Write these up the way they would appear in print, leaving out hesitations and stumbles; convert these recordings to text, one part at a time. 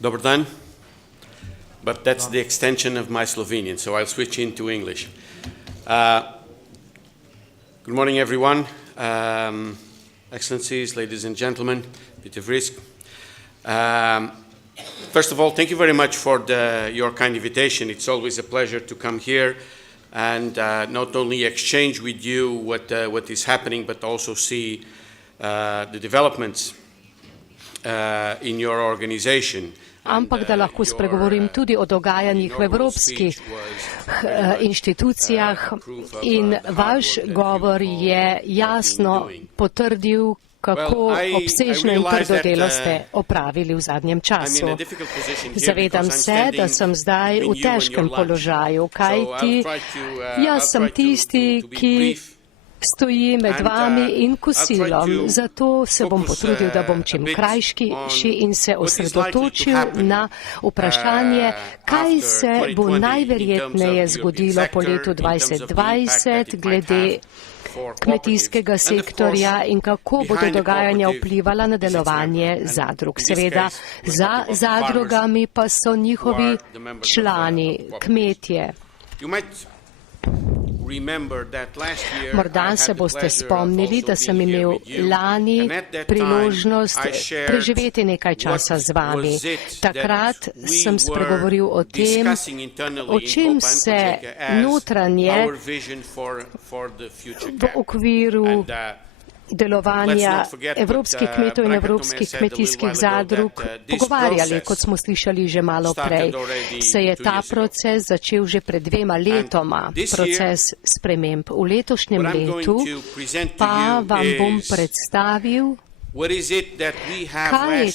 Dobar dan, but that's the extension of my Slovenian, so I'll switch into English. Good morning, everyone. Excellencies, ladies and gentlemen, Peter Vrisk. First of all, thank you very much for your kind invitation. It's always a pleasure to come here and not only exchange with you what is happening, but also see the developments in your organization. Ampak da lahko spregovorim tudi o dogajanjih v evropskih inštitucijah in vaš govor je jasno potrdil, kako obsežno in trdo delo ste opravili v zadnjem času. Zavedam se, da sem zdaj v težkem položaju, kajti jaz sem tisti, ki stoji med vami in kosilom, zato se bom potrudil, da bom čim krajši in se osredotočil na vprašanje, kaj se bo najverjetneje zgodilo po letu 2020 glede kmetijskega sektorja in kako bodo dogajanja vplivala na delovanje zadrug. Seveda, za zadrugami pa so njihovi člani, kmetje. Morda se boste spomnili, da sem imel lani priložnost preživeti nekaj časa z vami. Takrat sem spregovoril o tem, o čem se notranje v okviru delovanja evropskih kmetov in evropskih kmetijskih zadrug pogovarjali, kot smo slišali že malo prej. Se je ta proces začel že pred 2 letoma, proces sprememb. V letošnjem letu pa vam bom predstavil, kaj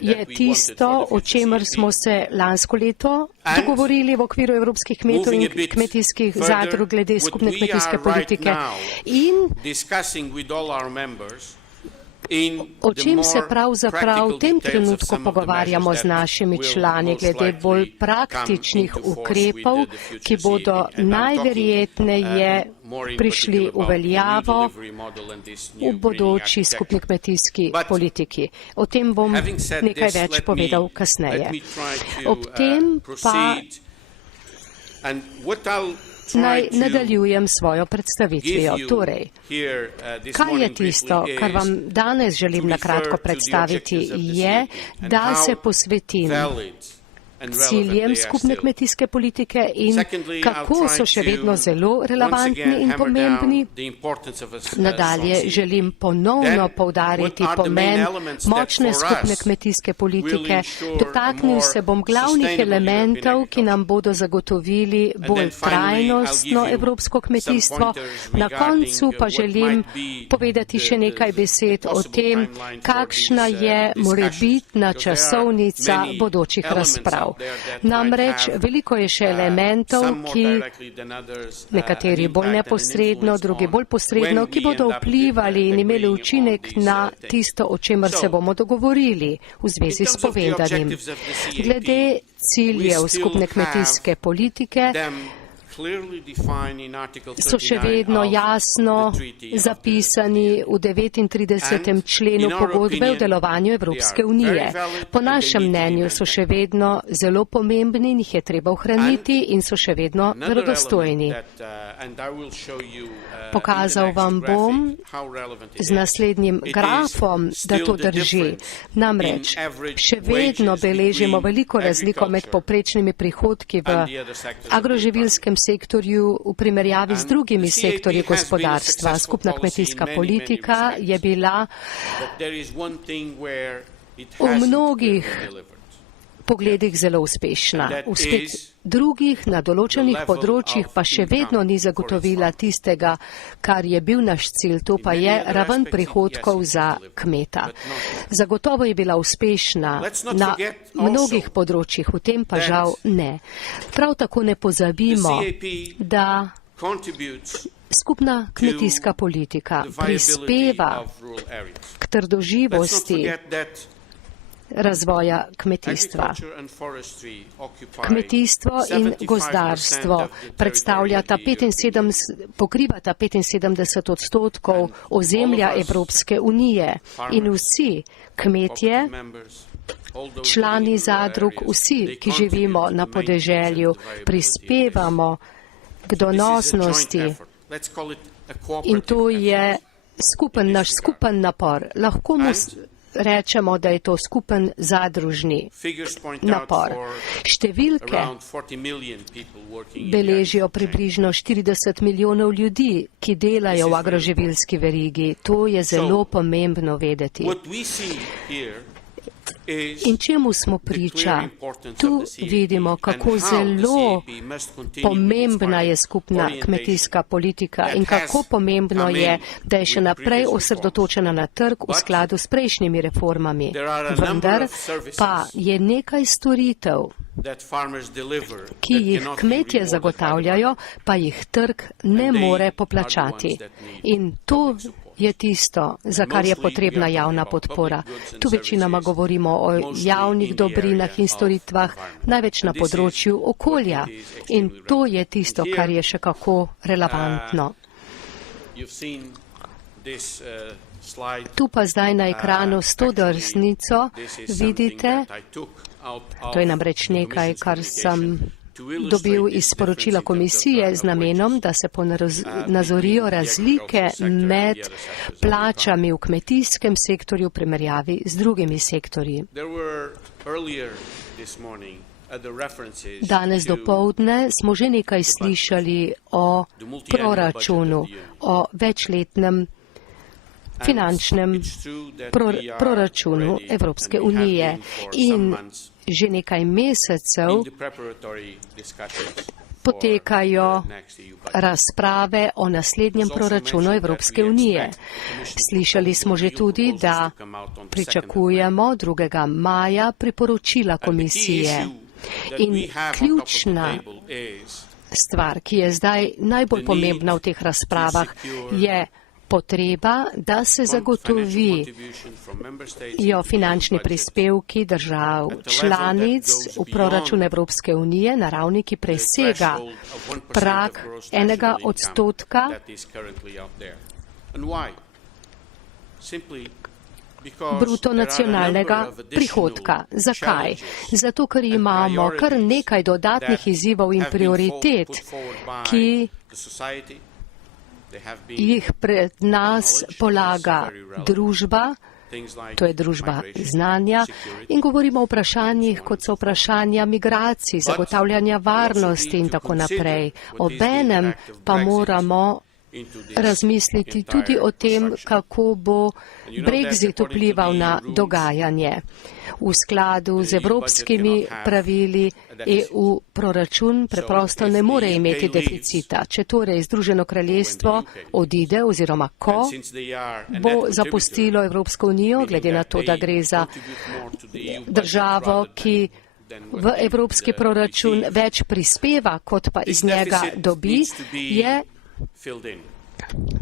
je tisto, o čemer smo se lansko leto dogovorili v okviru evropskih kmetov in kmetijskih zadrug glede skupne kmetijske politike in o čem se pravzaprav v tem trenutku pogovarjamo z našimi člani glede bolj praktičnih ukrepov, ki bodo najverjetneje prišli v veljavo v bodoči skupni kmetijski politiki. O tem bom nekaj več povedal kasneje. Ob tem pa naj nadaljujem svojo predstavitvijo. Torej, kaj je tisto, kar vam danes želim na kratko predstaviti, je, da se posvetim ciljem skupne kmetijske politike in kako so še vedno zelo relevantni in pomembni. Nadalje želim ponovno poudariti pomen močne skupne kmetijske politike. Dotaknil se bom glavnih elementov, ki nam bodo zagotovili bolj trajnostno evropsko kmetijstvo. Na koncu pa želim povedati še nekaj besed o tem, kakšna je morebitna časovnica bodočih razprav. Namreč veliko je še elementov, ki nekateri bolj neposredno, drugi bolj posredno, ki bodo vplivali in imeli učinek na tisto, o čemer se bomo dogovorili v zvezi s povedanim. Glede ciljev skupne kmetijske politike so še vedno jasno zapisani v 39. členu pogodbe o delovanju Evropske unije. Po našem mnenju so še vedno zelo pomembni in jih je treba ohraniti in so še vedno verodostojni. Pokazal vam bom z naslednjim grafom, da to drži. Namreč, še vedno beležimo veliko razliko med povprečnimi prihodki v agroživilskem sektorju v primerjavi z drugimi sektorji gospodarstva. Skupna kmetijska politika je bila v mnogih pogledih zelo uspešna. V spet drugih na določenih področjih pa še vedno ni zagotovila tistega, kar je bil naš cilj, to pa je raven prihodkov za kmeta. Zagotovo je bila uspešna na mnogih področjih, v tem pa žal ne. Prav tako ne pozabimo, da skupna kmetijska politika prispeva k trdoživosti razvoja kmetijstva. Kmetijstvo in gozdarstvo pokrivata 75% ozemlja Evropske unije in vsi kmetje člani zadrug, vsi, ki živimo na podeželju, prispevamo k donosnosti in to je naš skupen napor. Lahko mu rečemo, da je to skupen zadružni napor. Številke beležijo približno 40 milijonov ljudi, ki delajo v agroživilski verigi. To je zelo pomembno vedeti. In čemu smo priča? Tu vidimo, kako zelo pomembna je skupna kmetijska politika in kako pomembno je, da je še naprej osredotočena na trg v skladu s prejšnjimi reformami. Vendar pa je nekaj storitev, ki jih kmetje zagotavljajo, pa jih trg ne more poplačati. In to je tisto, za kar je potrebna javna podpora. Tu večinoma govorimo o javnih dobrinah in storitvah, največ na področju okolja. In to je tisto, kar je še kako relevantno. Tu pa zdaj na ekranu s to drsnico vidite, to je namreč nekaj, kar sem dobil iz sporočila komisije z namenom, da se ponazorijo razlike med plačami v kmetijskem sektorju v primerjavi z drugimi sektorji. Danes dopoldne smo že nekaj slišali o proračunu, o večletnem finančnem proračunu Evropske unije in že nekaj mesecev potekajo razprave o naslednjem proračunu Evropske unije. Slišali smo že tudi, da pričakujemo 2. maja priporočila komisije. In ključna stvar, ki je zdaj najbolj pomembna v teh razpravah, je potreba, da se zagotovijo finančni prispevki držav članic v proračun Evropske unije na ravni, ki presega prag 1% bruto nacionalnega prihodka. Zakaj? Zato, ker imamo kar nekaj dodatnih izzivov in prioritet, ki jih pred nas polaga družba, to je družba znanja, in govorimo o vprašanjih, kot so vprašanja migracij, zagotavljanja varnosti in tako naprej. Obenem pa moramo razmisliti tudi o tem, kako bo Brexit vplival na dogajanje. V skladu z evropskimi pravili EU proračun preprosto ne more imeti deficita. Če torej Združeno kraljestvo odide oziroma ko bo zapustilo Evropsko unijo, glede na to, da gre za državo, ki v evropski proračun več prispeva, kot pa iz njega dobi, je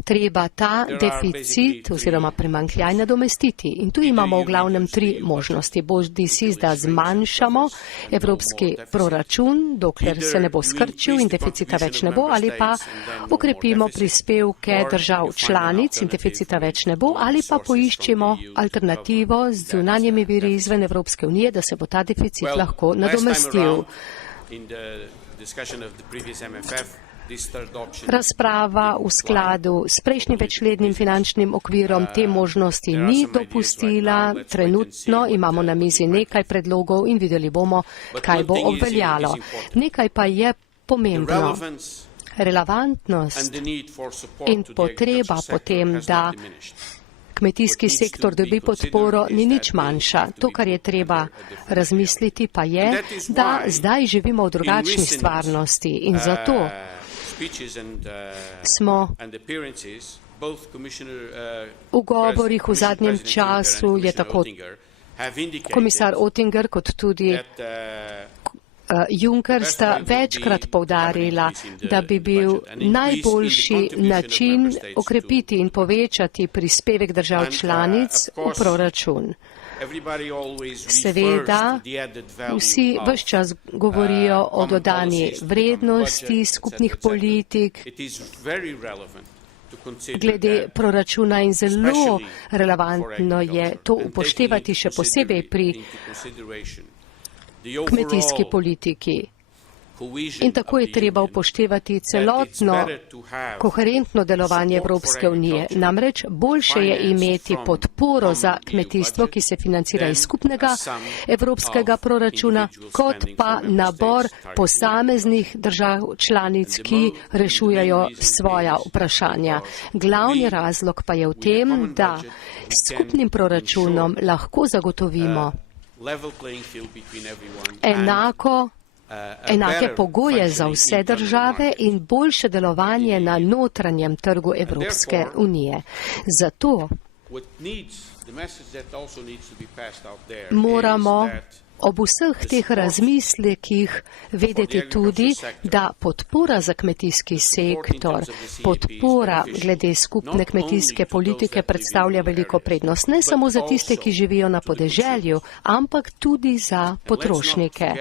treba ta deficit oziroma primanjkljaj nadomestiti. In tu imamo v glavnem 3 možnosti. Bodisi, da zmanjšamo evropski proračun, dokler se ne bo skrčil in deficita več ne bo, ali pa okrepimo prispevke držav članic in deficita več ne bo, ali pa poiščemo alternativo z zunanjimi viri izven Evropske unije, da se bo ta deficit lahko nadomestil. Razprava v skladu s prejšnjim večletnim finančnim okvirom te možnosti ni dopustila. Trenutno imamo na mizi nekaj predlogov in videli bomo, kaj bo obveljalo. Nekaj pa je pomembno. Relevantnost in potreba potem, da kmetijski sektor dobi podporo, ni nič manjša. To, kar je treba razmisliti, pa je, da zdaj živimo v drugačni stvarnosti in zato smo v govorih v zadnjem času je tako komisar Oettinger kot tudi Juncker sta večkrat poudarila, da bi bil najboljši način okrepiti in povečati prispevek držav članic v proračun. Seveda, vsi ves čas govorijo o dodani vrednosti skupnih politik glede proračuna in zelo relevantno je to upoštevati še posebej pri kmetijski politiki. In tako je treba upoštevati celotno koherentno delovanje Evropske unije. Namreč boljše je imeti podporo za kmetijstvo, ki se financira iz skupnega evropskega proračuna, kot pa nabor posameznih držav članic, ki rešujejo svoja vprašanja. Glavni razlog pa je v tem, da s skupnim proračunom lahko zagotovimo enake pogoje za vse države in boljše delovanje na notranjem trgu Evropske unije. Zato moramo ob vseh teh razmislekih vedeti tudi, da podpora za kmetijski sektor, podpora glede skupne kmetijske politike predstavlja veliko prednost, ne samo za tiste, ki živijo na podeželju, ampak tudi za potrošnike.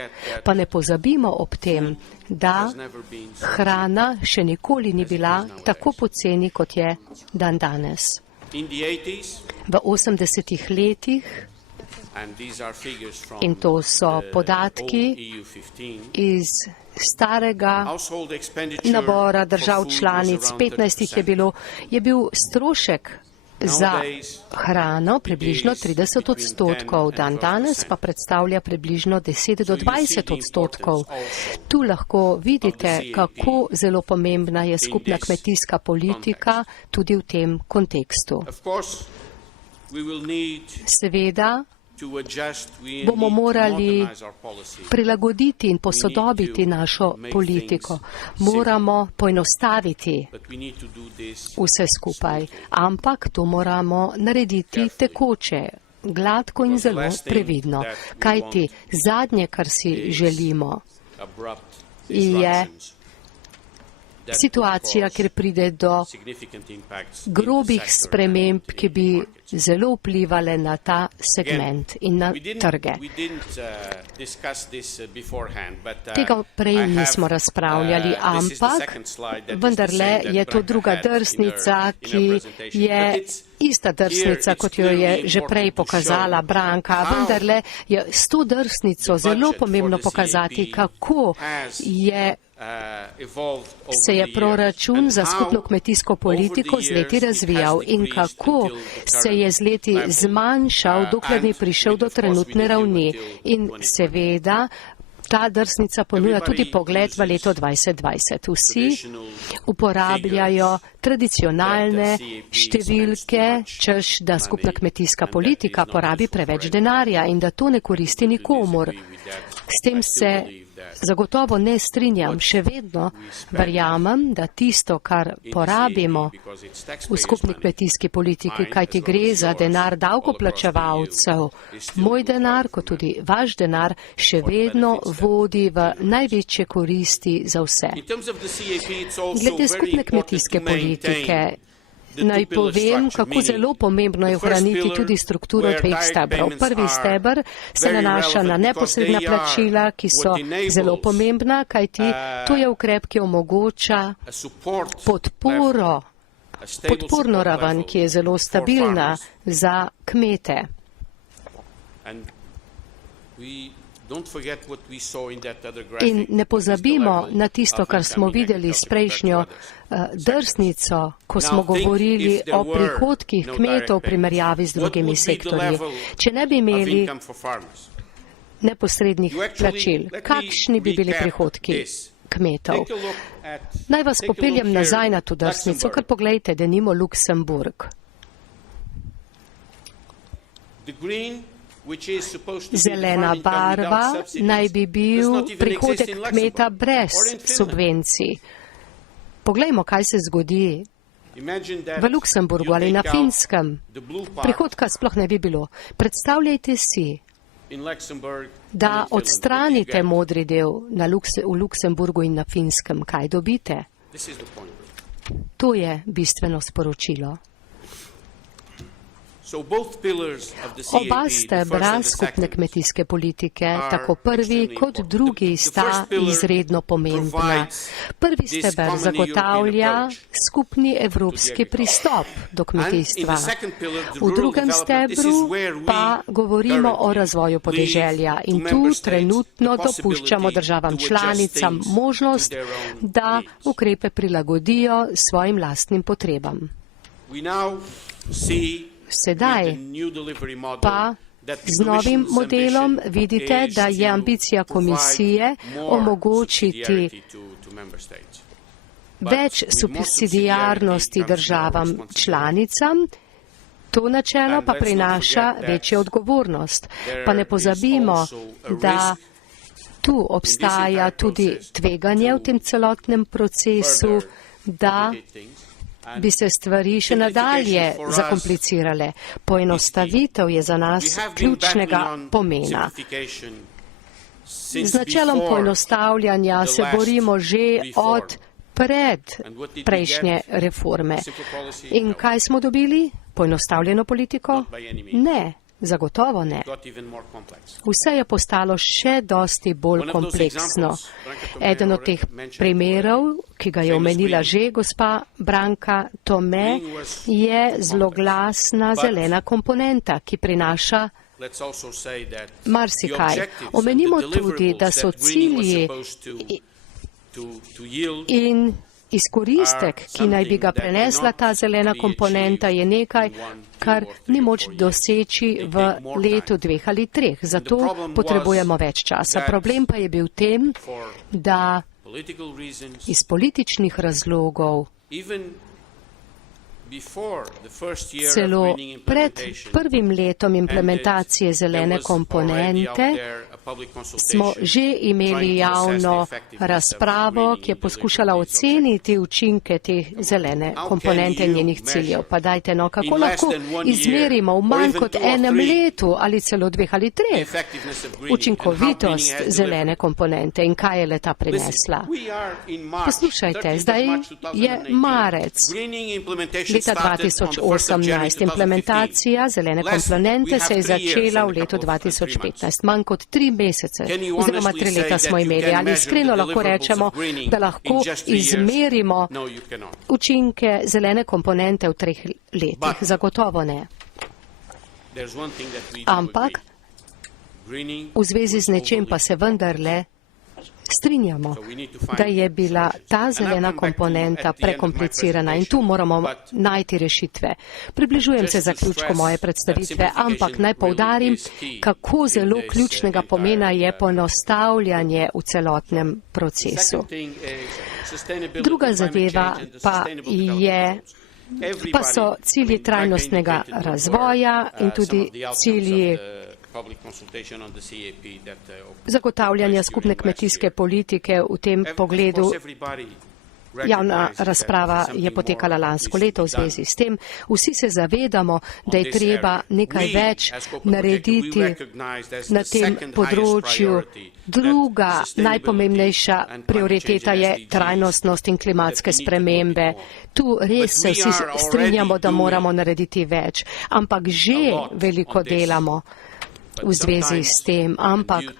Pa ne pozabimo ob tem, da hrana še nikoli ni bila tako poceni, kot je dandanes. V 80-ih letih, in to so podatki iz starega nabora držav članic, 15 je bil strošek za hrano približno 30%, dandanes pa predstavlja približno 10 do 20%. Tu lahko vidite, kako zelo pomembna je skupna kmetijska politika tudi v tem kontekstu. Seveda bomo morali prilagoditi in posodobiti našo politiko. Moramo poenostaviti vse skupaj, ampak to moramo narediti tekoče, gladko in zelo previdno. Kajti zadnje, kar si želimo, je situacija, kjer pride do grobih sprememb, ki bi zelo vplivale na ta segment in na trge. Tega prej nismo razpravljali, ampak vendarle je to druga drsnica, ki je ista drsnica, kot jo je že prej pokazala Branka. Vendarle je s to drsnico zelo pomembno pokazati, kako se je proračun za skupno kmetijsko politiko z leti razvijal in kako se je z leti zmanjšal, dokler ni prišel do trenutne ravni. In seveda ta drsnica ponuja tudi pogled v leto 2020. Vsi uporabljajo tradicionalne številke, češ, da skupna kmetijska politika porabi preveč denarja in da to ne koristi nikomur. S tem se zagotovo ne strinjam. Še vedno verjamem, da tisto, kar porabimo v skupni kmetijski politiki, kajti gre za denar davkoplačevalcev, moj denar, kot tudi vaš denar, še vedno vodi v največje koristi za vse. Glede skupne kmetijske politike, naj povem, kako zelo pomembno je ohraniti tudi strukturo dveh stebrov. Prvi steber se nanaša na neposredna plačila, ki so zelo pomembna, kajti to je ukrep, ki omogoča podporno raven, ki je zelo stabilna za kmete. In ne pozabimo na tisto, kar smo videli s prejšnjo drsnico, ko smo govorili o prihodkih kmetov v primerjavi z drugimi sektorji. Če ne bi imeli neposrednih plačil, kakšni bi bili prihodki kmetov? Naj vas popeljem nazaj na to drsnico, kar poglejte, denimo Luksemburg. Zelena barva naj bi bil prihodek kmeta brez subvencij. Poglejmo, kaj se zgodi v Luksemburgu ali na Finskem. Prihodka sploh ne bi bilo. Predstavljajte si, da odstranite modri del v Luksemburgu in na Finskem. Kaj dobite? To je bistveno sporočilo. Oba stebra skupne kmetijske politike, tako prvi kot drugi, sta izredno pomembna. Prvi steber zagotavlja skupni evropski pristop do kmetijstva. V drugem stebru pa govorimo o razvoju podeželja in tu trenutno dopuščamo državam članicam možnost, da ukrepe prilagodijo svojim lastnim potrebam. Sedaj pa z novim modelom vidite, da je ambicija komisije omogočiti več subsidiarnosti državam članicam, to načelo pa prinaša večjo odgovornost. Pa ne pozabimo, da tu obstaja tudi tveganje v tem celotnem procesu, da bi se stvari še nadalje zakomplicirale. Poenostavitev je za nas ključnega pomena. Z načelom poenostavljanja se borimo že od prejšnje reforme. In kaj smo dobili? Poenostavljeno politiko? Ne. Zagotovo ne. Vse je postalo še dosti bolj kompleksno. Eden od teh primerov, ki ga je omenila že gospa Branka Tome, je zloglasna zelena komponenta, ki prinaša marsikaj. Omenimo tudi, da so cilji in izkoristek, ki naj bi ga prenesla ta zelena komponenta, je nekaj, kar ni moč doseči v letu 2 ali 3. Zato potrebujemo več časa. Problem pa je bil v tem, da iz političnih razlogov celo pred prvim letom implementacije zelene komponente smo že imeli javno razpravo, ki je poskušala oceniti učinke te zelene komponente in njenih ciljev. Pa dajte, no, kako lahko izmerimo v manj kot enem letu ali celo 2 ali 3 učinkovitost zelene komponente in kaj je leta prinesla. Poslušajte, zdaj je marec leta 2018. Implementacija zelene komponente se je začela v letu 2015. Manj kot 3 mesece oziroma 3 leta smo imeli. Ali iskreno lahko rečemo, da lahko izmerimo učinke zelene komponente v 3 letih? Zagotovo ne. Ampak v zvezi z nečem pa se vendarle strinjamo, da je bila ta zelena komponenta prekomplicirana in tu moramo najti rešitve. Približujem se zaključku moje predstavitve, ampak naj poudarim, kako zelo ključnega pomena je poenostavljanje v celotnem procesu. Druga zadeva pa so cilji trajnostnega razvoja in tudi cilji zagotavljanja skupne kmetijske politike. V tem pogledu javna razprava je potekala lansko leto v zvezi s tem. Vsi se zavedamo, da je treba nekaj več narediti na tem področju. Druga najpomembnejša prioriteta je trajnostnost in klimatske spremembe. Tu res se vsi strinjamo, da moramo narediti več, ampak že veliko delamo v zvezi s tem, ampak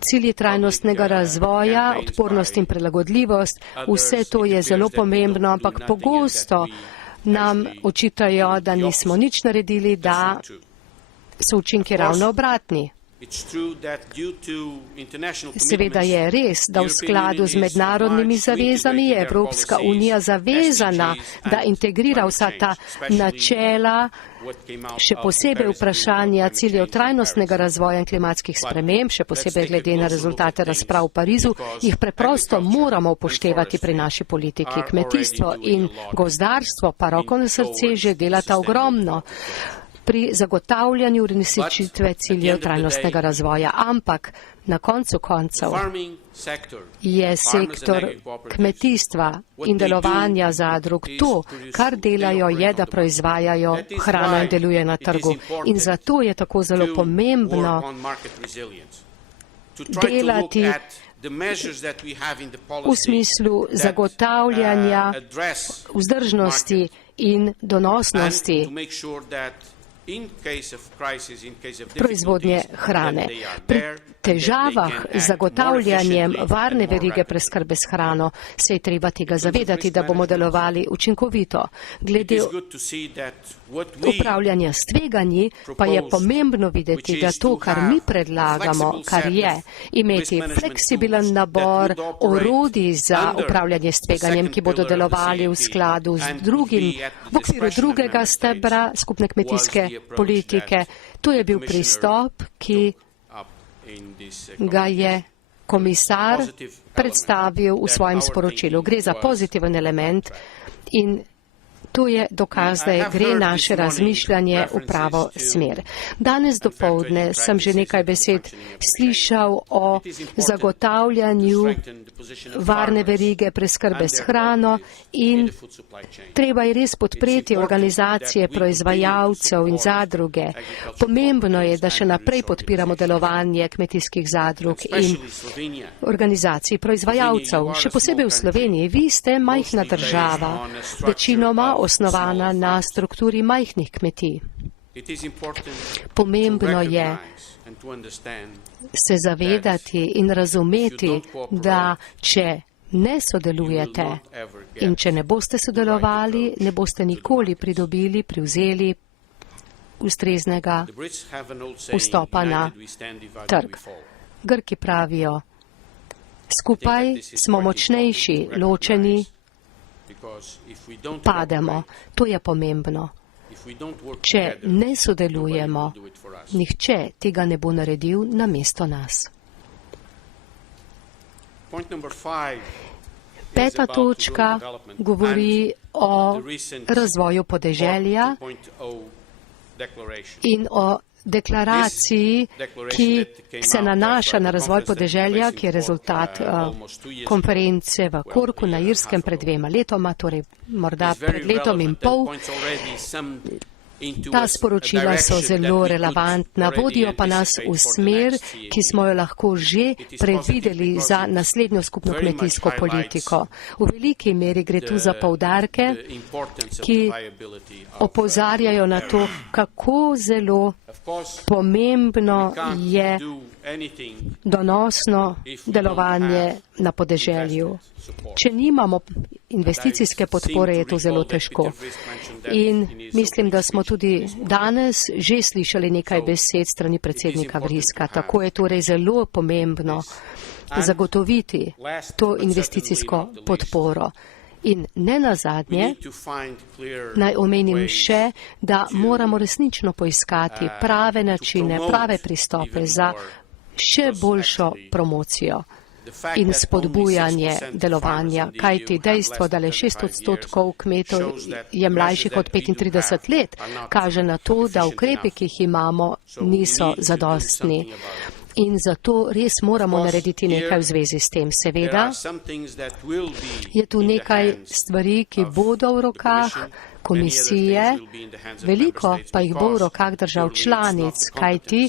cilji trajnostnega razvoja, odpornost in prilagodljivost, vse to je zelo pomembno, ampak pogosto nam očitajo, da nismo nič naredili, da so učinki ravno obratni. Seveda je res, da v skladu z mednarodnimi zavezami je Evropska unija zavezana, da integrira vsa ta načela, še posebej vprašanja ciljev trajnostnega razvoja in klimatskih sprememb, še posebej glede na rezultate razprav v Parizu, jih preprosto moramo upoštevati pri naši politiki. Kmetijstvo in gozdarstvo pa roko na srce že delata ogromno pri zagotavljanju uresničitve ciljev trajnostnega razvoja. Ampak na koncu koncev je sektor kmetijstva in delovanja zadrug to, kar delajo, je, da proizvajajo hrano in deluje na trgu. In zato je tako zelo pomembno delati v smislu zagotavljanja vzdržnosti in donosnosti proizvodnje hrane. Pri težavah z zagotavljanjem varne verige preskrbe s hrano se je treba tega zavedati, da bomo delovali učinkovito. Glede upravljanja s tveganji pa je pomembno videti, da to, kar mi predlagamo, kar je imeti fleksibilen nabor orodij za upravljanje s tveganjem, ki bodo delovali v skladu z drugim, v okviru drugega stebra skupne kmetijske politike. To je bil pristop, ki ga je komisar predstavil v svojem sporočilu. Gre za pozitiven element in to je dokaz, da gre naše razmišljanje v pravo smer. Danes dopoldne sem že nekaj besed slišal o zagotavljanju varne verige preskrbe s hrano in treba je res podpreti organizacije proizvajalcev in zadruge. Pomembno je, da še naprej podpiramo delovanje kmetijskih zadrug in organizacij proizvajalcev. Še posebej v Sloveniji. Vi ste majhna država, večinoma osnovana na strukturi majhnih kmetij. Pomembno je se zavedati in razumeti, da če ne sodelujete in če ne boste sodelovali, ne boste nikoli pridobili, privzeli ustreznega vstopa na trg. Grki pravijo, skupaj smo močnejši, ločeni pademo. To je pomembno. Če ne sodelujemo, nihče tega ne bo naredil namesto nas. 5. točka govori o razvoju podeželja in o deklaraciji, ki se nanaša na razvoj podeželja, ki je rezultat konference v Corku na Irskem pred 2 letoma, torej morda pred letom in pol. Ta sporočila so zelo relevantna, vodijo pa nas v smer, ki smo jo lahko že predvideli za naslednjo skupno kmetijsko politiko. V veliki meri gre tu za poudarke, ki opozarjajo na to, kako zelo pomembno je donosno delovanje na podeželju. Če nimamo investicijske podpore, je to zelo težko. In mislim, da smo tudi danes že slišali nekaj besed strani predsednika Vriska. Tako je torej zelo pomembno zagotoviti to investicijsko podporo. In ne nazadnje, naj omenim še, da moramo resnično poiskati prave načine, prave pristope za še boljšo promocijo in spodbujanje delovanja, kajti dejstvo, da le 6% kmetov je mlajših od 35 let, kaže na to, da ukrepi, ki jih imamo, niso zadostni. In zato res moramo narediti nekaj v zvezi s tem. Seveda je tu nekaj stvari, ki bodo v rokah komisije, veliko pa jih bo v rokah držav članic, kajti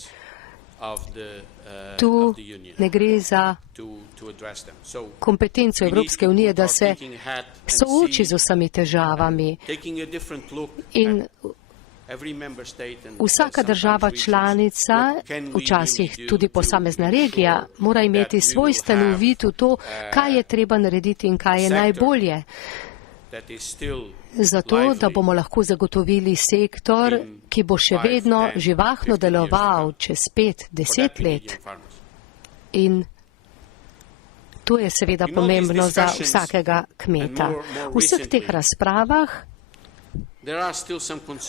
tu ne gre za kompetenco Evropske unije, da se sooči z vsemi težavami. In vsaka država članica, včasih tudi posamezna regija, mora imeti svojsten uvid v to, kaj je treba narediti in kaj je najbolje. Zato, da bomo lahko zagotovili sektor, ki bo še vedno živahno deloval čez 5-10 let. In to je seveda pomembno za vsakega kmeta. V vseh teh razpravah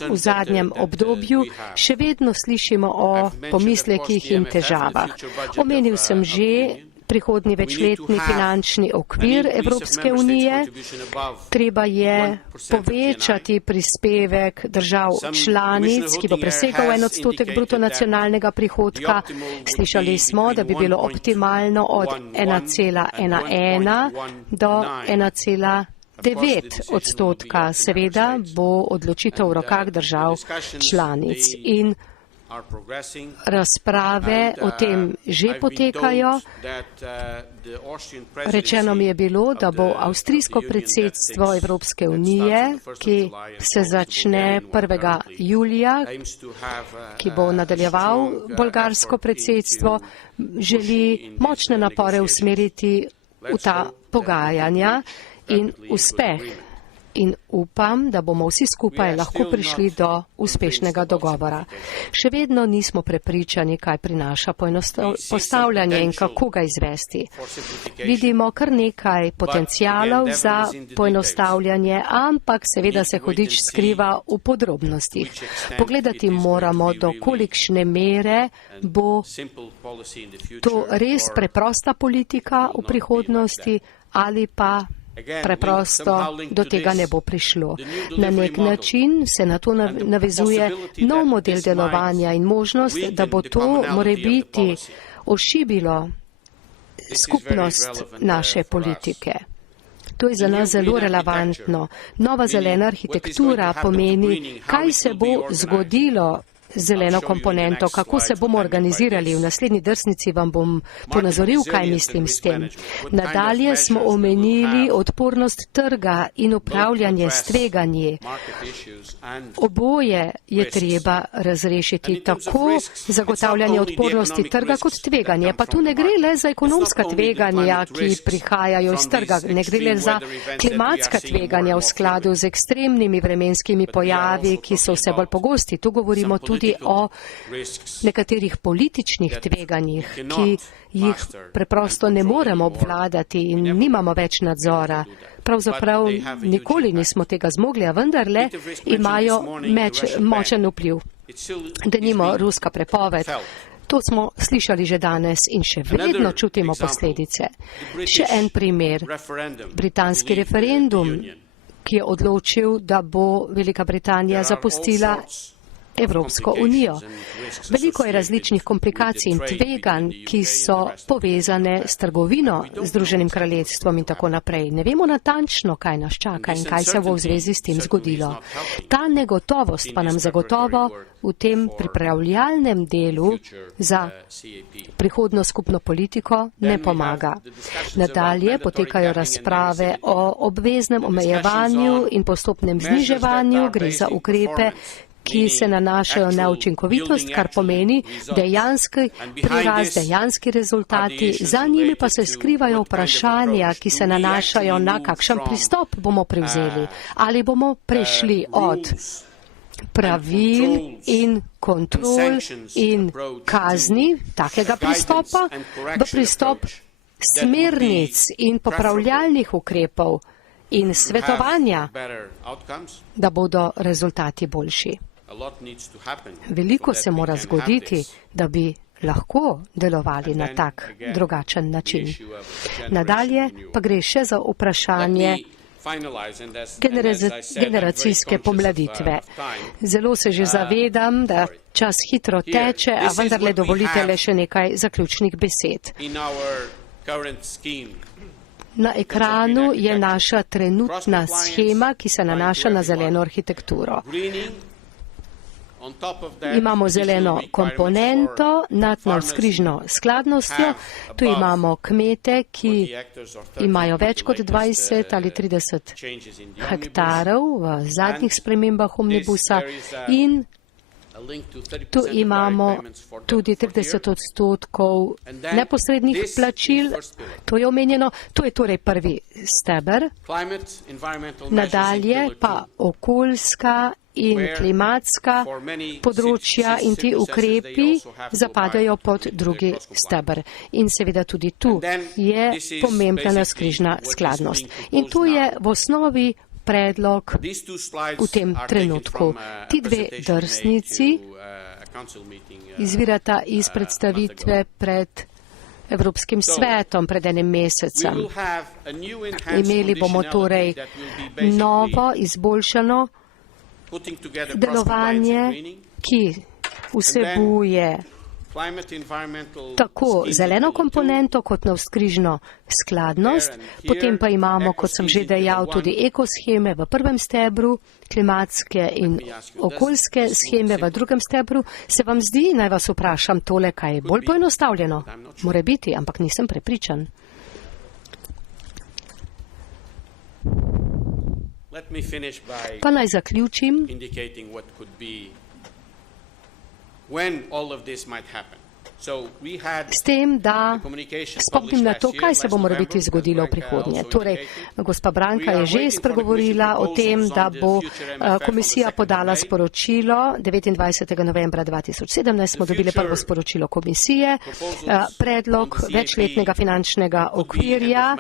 v zadnjem obdobju še vedno slišimo o pomislekih in težavah. Omenil sem že prihodnji večletni finančni okvir Evropske unije. Treba je povečati prispevek držav članic, ki bo presegal 1% bruto nacionalnega prihodka. Slišali smo, da bi bilo optimalno od 1,11 do 1,9%. Seveda bo odločitev v rokah držav članic. In Razprave o tem že potekajo. Rečeno mi je bilo, da bo avstrijsko predsedstvo Evropske unije, ki se začne 1. julija, ki bo nadaljeval bolgarsko predsedstvo, želi močne napore usmeriti v ta pogajanja in uspeh. In upam, da bomo vsi skupaj lahko prišli do uspešnega dogovora. Še vedno nismo prepričani, kaj prinaša postavljanje in kako ga izvesti. Vidimo kar nekaj potencialov za poenostavljanje, ampak seveda se hudič skriva v podrobnostih. Pogledati moramo, do kolikšne mere bo to res preprosta politika v prihodnosti ali pa preprosto do tega ne bo prišlo. Na nek način se na to navezuje nov model delovanja in možnost, da bo to morebiti ošibilo skupnost naše politike. To je za nas zelo relevantno. Nova zelena arhitektura pomeni, kaj se bo zgodilo zeleno komponento, kako se bomo organizirali. V naslednji drsnici vam bom ponazoril, kaj mislim s tem. Nadalje smo omenili odpornost trga in upravljanje s tveganji. Oboje je treba razrešiti, tako zagotavljanje odpornosti trga kot tveganje. Pa tu ne gre le za ekonomska tveganja, ki prihajajo iz trga, ne gre le za klimatska tveganja v skladu z ekstremnimi vremenskimi pojavi, ki so vse bolj pogosti. Tu govorimo tudi o nekaterih političnih tveganjih, ki jih preprosto ne moremo obvladati in nimamo več nadzora. Pravzaprav nikoli nismo tega zmogli, a vendarle imajo močen vpliv. Denimo ruska prepoved. To smo slišali že danes in še vedno čutimo posledice. Še en primer. Britanski referendum, ki je odločil, da bo Velika Britanija zapustila Evropsko unijo. Veliko je različnih komplikacij in tveganj, ki so povezane s trgovino z Združenim kraljestvom in tako naprej. Ne vemo natančno, kaj nas čaka in kaj se bo v zvezi s tem zgodilo. Ta negotovost pa nam zagotovo v tem pripravljalnem delu za prihodno skupno politiko ne pomaga. Nadalje potekajo razprave o obveznem omejevanju in postopnem zniževanju, gre za ukrepe, ki se nanašajo na učinkovitost, kar pomeni dejanski prirast, dejanski rezultati. Za njimi pa se skrivajo vprašanja, ki se nanašajo na kakšen pristop bomo prevzeli. Ali bomo prešli od pravil in kontrol in kazni takega pristopa v pristop smernic in popravljalnih ukrepov in svetovanja, da bodo rezultati boljši. Veliko se mora zgoditi, da bi lahko delovali na tak drugačen način. Nadalje pa gre še za vprašanje generacijske pomladitve. Zelo se že zavedam, da čas hitro teče, a vendarle dovolite le še nekaj zaključnih besed. Na ekranu je naša trenutna shema, ki se nanaša na zeleno arhitekturo. Imamo zeleno komponento nad navzkrižno skladnostjo, tu imamo kmete, ki imajo več kot 20 ali 30 hektarov v zadnjih spremembah omnibusa in tu imamo tudi 30% neposrednih plačil, to je omenjeno, to je torej prvi steber, nadalje pa okoljska in klimatska področja in ti ukrepi zapadajo pod drugi steber. In seveda tudi tu je pomembna navzkrižna skladnost. In tu je v osnovi predlog v tem trenutku. Ti dve drsnici izvirata iz predstavitve pred Evropskim svetom pred enim mesecem. Imeli bomo torej novo, izboljšano delovanje, ki vsebuje tako zeleno komponento kot navzkrižno skladnost, potem pa imamo, kot sem že dejal, tudi ekosheme v prvem stebru, klimatske in okoljske sheme v drugem stebru. Se vam zdi, naj vas vprašam tole, kaj je bolj poenostavljeno? More biti, ampak nisem prepričan. Pa naj zaključim, s tem, da spomnim na to, kaj se bo morebiti zgodilo v prihodnje. Torej, gospa Branka je že spregovorila o tem, da bo komisija podala sporočilo 29. novembra 2017. Smo dobili prvo sporočilo komisije, predlog večletnega finančnega okvirja,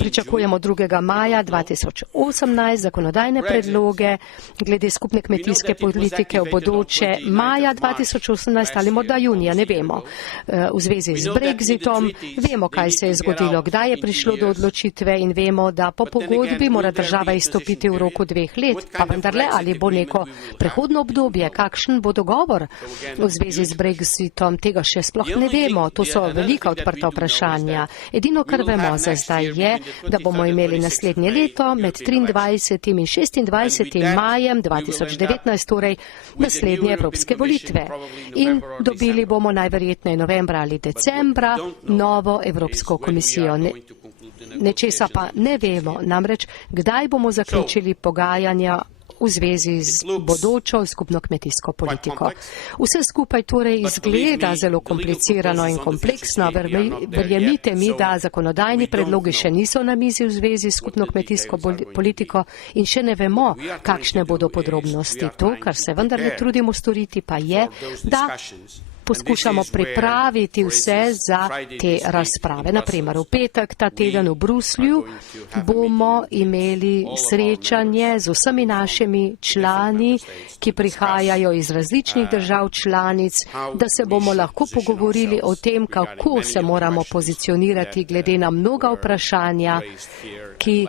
pričakujemo 2. maja 2018, zakonodajne predloge glede skupne kmetijske politike v bodoče maja 2018 ali morda junija, ne vem. V zvezi z Brexitom, vemo, kaj se je zgodilo, kdaj je prišlo do odločitve in vemo, da po pogodbi mora država izstopiti v roku 2 let, pa vendarle, ali bo neko prehodno obdobje, kakšen bo dogovor v zvezi z Brexitom, tega še sploh ne vemo, to so velika odprta vprašanja. Edino, kar vemo za zdaj je, da bomo imeli naslednje leto med 23. in 26. majem 2019, torej naslednje evropske volitve. In dobili bomo najverjetneje novembra ali decembra novo Evropsko komisijo. Nečesa pa ne vemo, namreč kdaj bomo zaključili pogajanja v zvezi z bodočo skupno kmetijsko politiko. Vse skupaj torej izgleda zelo komplicirano in kompleksno. Verjemite mi, da zakonodajni predlogi še niso na mizi v zvezi s skupno kmetijsko politiko in še ne vemo, kakšne bodo podrobnosti. To, kar se vendarle trudimo storiti, pa je, da poskušamo pripraviti vse za te razprave. Naprimer, v petek ta teden v Bruslju bomo imeli srečanje z vsemi našimi člani, ki prihajajo iz različnih držav članic, da se bomo lahko pogovorili o tem, kako se moramo pozicionirati glede na mnoga vprašanja, ki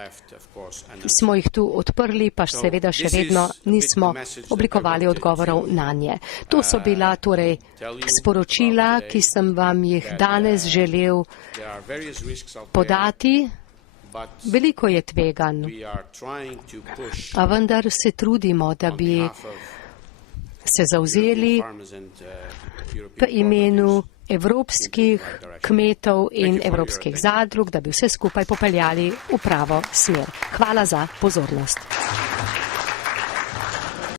smo jih tu odprli, pa seveda še vedno nismo oblikovali odgovorov na nje. To so bila torej sporočila, ki sem vam jih danes želel podati. Veliko je tveganj, a vendar se trudimo, da bi se zavzeli v imenu evropskih kmetov in evropskih zadrug, da bi vse skupaj popeljali v pravo smer. Hvala za pozornost.